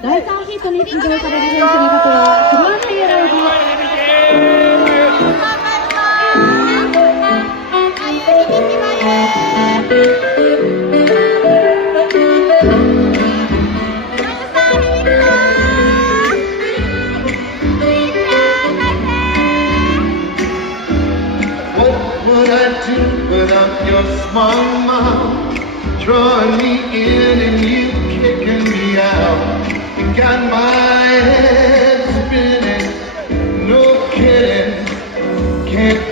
第3ヒートに出場される選手の方はクロアチアラウド。What I do without your small mouth, drawing me in and you kicking me out? You got my head spinning, no kidding, can't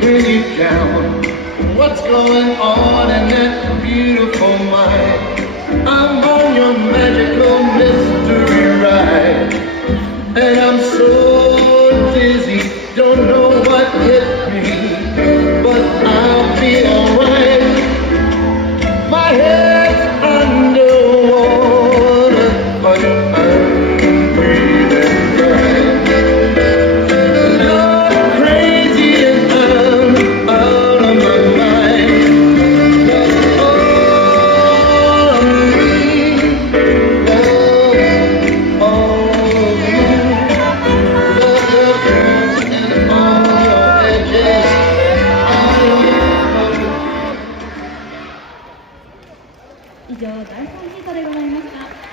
pin you down. What's going on in that beautiful mind? I'm on your magical mystery ride, and I'm so dizzy, don't know what hit me, but I'll be alright. My head's underwater, but I'm breathing right. You're crazy and I'm out of my mind. That's all of me, all of you. Love your curves and all your edges. I love you. 以上、第3ヒートでございました。